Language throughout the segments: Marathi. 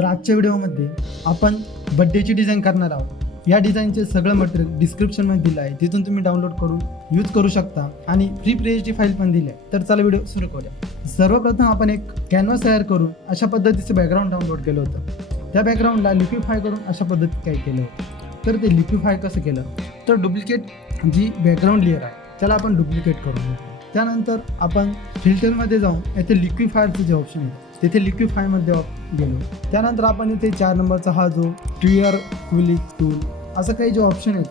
तर आजच्या व्हिडिओमध्ये आपण बड्डेची डिझाईन करणार आहोत. या डिझाईनचे सगळं मटेरियल डिस्क्रिप्शनमध्ये दिलं आहे, तिथून तुम्ही डाउनलोड करून यूज करू शकता आणि फ्री पीएचडी फाईल पण दिली आहे. तर चला व्हिडिओ सुरू करूया. सर्वप्रथम आपण एक कॅनव्हास तयार करून अशा पद्धतीचं बॅकग्राऊंड डाउनलोड केलं होतं. त्या बॅकग्राऊंडला लिक्विफाय करून अशा पद्धतीत काय केलं होतं. तर ते लिक्विफाय कसं केलं, तर डुप्लिकेट जी बॅकग्राऊंड लेअर आहे त्याला आपण डुप्लिकेट करून घेतो. त्यानंतर आपण फिल्टरमध्ये जाऊन येथे लिक्विफायरचं जे ऑप्शन आहे तिथे लिक्विफायमध्ये गेलो. त्यानंतर आपण इथे 4 नंबरचा हा जो क्लिअर क्विलिक टूल असं काही जो ऑप्शन आहे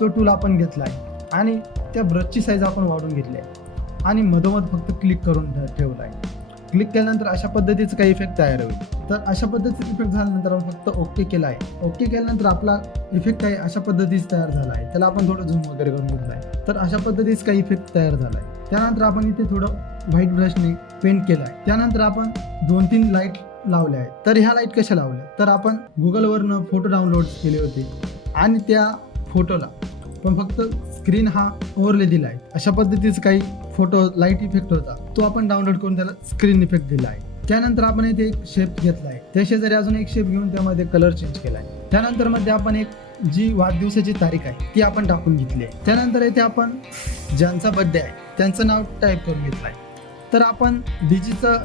तो टूल आपण घेतला आहे आणि त्या ब्रशची साईज आपण वाढवून घेतली आहे आणि मधोमध फक्त क्लिक करून ठेवला आहे. क्लिक केल्यानंतर अशा पद्धतीचं काही इफेक्ट तयार होईल. तर अशा पद्धतीचा इफेक्ट झाल्यानंतर आपण फक्त ओके केला आहे. ओके केल्यानंतर आपला इफेक्ट आहे अशा पद्धतीचा तयार झाला आहे. त्याला आपण थोडं झूम वगैरे करून घेतला आहे. तर अशा पद्धतीचा काही इफेक्ट तयार झाला आहे. त्यानंतर आपण इथे थोडं व्हाईट ब्रशने पेंट केलं आहे. त्यानंतर आपण 2-3 लाईट लावल्या आहेत. तर ह्या लाईट कशा लावल्या, तर आपण गुगलवरनं फोटो डाउनलोड केले होते आणि त्या फोटोला पण फक्त स्क्रीन हा ओव्हरले दिला आहे. अशा पद्धतीचं काही फोटो लाईट इफेक्ट होता तो आपण डाउनलोड करून त्याला स्क्रीन इफेक्ट दिला आहे. त्यानंतर आपण इथे एक शेप घेतला आहे. त्या शेजारी अजून एक शेप घेऊन त्यामध्ये कलर चेंज केला आहे. त्यानंतर मध्ये आपण एक जी वाढदिवसाची तारीख आहे ती आपण टाकून घेतली आहे. त्यानंतर इथे आपण ज्यांचा बर्थडे आहे त्यांचं नाव टाईप करून घेतलं आहे. तर आपण डीजीचा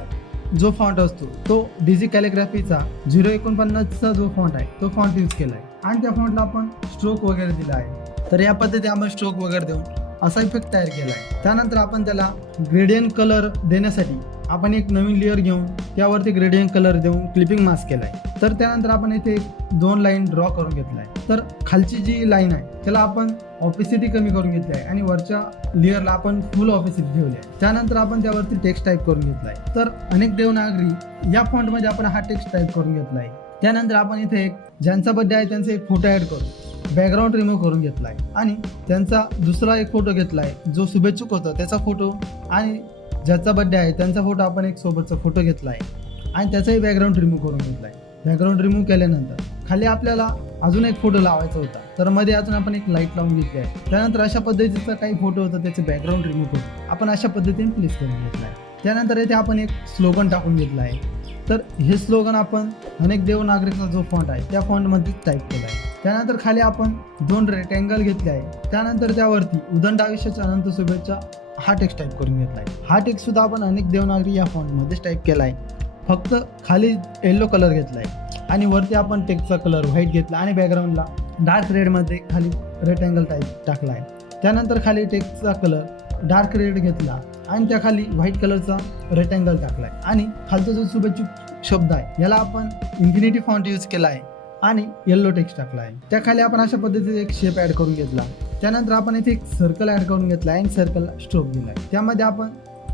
जो फॉन्ट असतो तो डीजी कॅलिग्राफीचा 049चा जो फॉन्ट आहे तो फॉन्ट यूज केला आहे आणि त्या फॉन्टला आपण स्ट्रोक वगैरे दिला आहे. तर या पद्धतीने आपण स्ट्रोक वगैरे देऊन असा इफेक्ट तयार केला आहे. त्यानंतर आपण त्याला ग्रेडियंट कलर देण्यासाठी आपण एक नवीन लेअर घेऊन त्यावरती ग्रेडियंट कलर देऊन क्लिपिंग मास्क केला आहे. तर त्यानंतर आपण इथे 2 लाईन ड्रॉ करून घेतला आहे. तर खालची जी लाईन आहे त्याला आपण ऑपेसिटी कमी करून घेतली आहे आणि वरच्या लेअरला आपण फुल ऑपेसिटी ठेवली आहे. त्यानंतर आपण त्यावरती टेक्स्ट टाईप करून घेतला आहे. तर अनेक देवनागरी या फॉन्टमध्ये आपण हा टेक्स्ट टाईप करून घेतला आहे. त्यानंतर आपण इथे एक ज्यांचा बर्थडे आहे त्यांचा एक फोटो ॲड करून बॅकग्राऊंड रिमूव्ह करून घेतला आहे आणि त्यांचा दुसरा एक फोटो घेतला आहे जो शुभेच्छुक होता त्याचा फोटो आणि ज्याचा बर्थडे आहे त्यांचा फोटो आपण एक सोबतचा फोटो घेतला आहे आणि त्याचाही बॅकग्राऊंड रिमूव्ह करून घेतला आहे. बॅकग्राऊंड रिमूव्ह केल्यानंतर खाली आपल्याला अजून एक फोटो लावायचा होता तर मध्ये अजून आपण एक लाईट लावून घेतली आहे. त्यानंतर अशा पद्धतीचा काही फोटो होता त्याचे बॅकग्राऊंड रिमूव्ह करून आपण अशा पद्धतीने प्लेस करून घेतला आहे. त्यानंतर इथे आपण एक स्लोगन टाकून घेतला आहे. तर हे स्लोगन आपण अनेक देवनागरीचा जो फॉन्ट आहे त्या फॉन्टमध्ये टाईप केला आहे. त्यानंतर खाली आपण 2 रेक्टँगल घेतले आहे. त्यानंतर त्यावरती उदंड आयुष्याच्या अनंत शुभेच्छा हा टेक्स्ट टाईप करून घेतला आहे. हा टेक्स्ट सुद्धा आपण अनेक देवनागरी या फॉन्टमध्येच टाईप केला आहे. फक्त खाली येलो कलर घेतला आहे आणि वरती आपण टेक्स्टचा कलर व्हाईट घेतला आणि बॅकग्राऊंडला डार्क रेडमध्ये खाली रेक्टँगल टाईप टाकला आहे. त्यानंतर खाली टेक्स्टचा कलर डार्क रेड घेतला आणि त्या खाली व्हाईट कलरचा रेक्टँगल टाकला आहे आणि खालचा जो शुभेच्छुक शब्द आहे याला आपण इन्फिनिटी फॉन्ट यूज केला आहे आणि येल्लो टेक्स्ट टाकला आहे. त्याखाली आपण अशा पद्धतीचा एक शेप ॲड करून घेतला. त्यानंतर आपण इथे एक सर्कल ॲड करून घेतला आहे आणि सर्कलला स्ट्रोक दिला आहे. त्यामध्ये आपण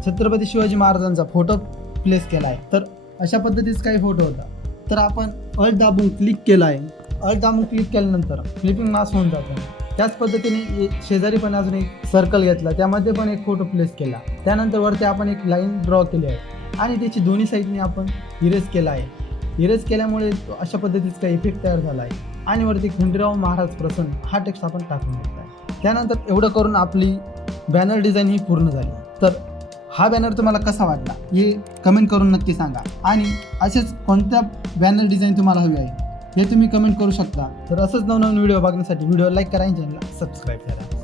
छत्रपती शिवाजी महाराजांचा फोटो प्लेस केला आहे. तर अशा पद्धतीचा काही फोटो होता तर आपण अल्ट दाबून क्लिक केला आहे. अल्ट दाबून क्लिक केल्यानंतर क्लिपिंग मास्क होऊन जातं. त्याच पद्धतीने शेजारी पण अजून एक सर्कल घेतला त्यामध्ये पण एक फोटो प्लेस केला. त्यानंतर वरती आपण एक लाईन ड्रॉ केली आहे आणि त्याची दोन्ही साईडने आपण इरेज केला आहे. इरेज केल्यामुळे अशा पद्धतीचा काही इफेक्ट तयार झाला आहे आणि वरती खंडेराव महाराज प्रसन्न हा टेक्स्ट आपण टाकून घेतला आहे. त्यानंतर एवढं करून आपली बॅनर डिझाईन ही पूर्ण झाली. तर हा बॅनर तुम्हाला कसा वाटला हे कमेंट करून नक्की सांगा आणि असेच कोणत्या बॅनर डिझाईन तुम्हाला हवी आहे हे तुम्ही कमेंट करू शकता. तर असंच नवनवीन व्हिडिओ बघण्यासाठी व्हिडिओ लाईक करा आणि चॅनलला सबस्क्राईब करा.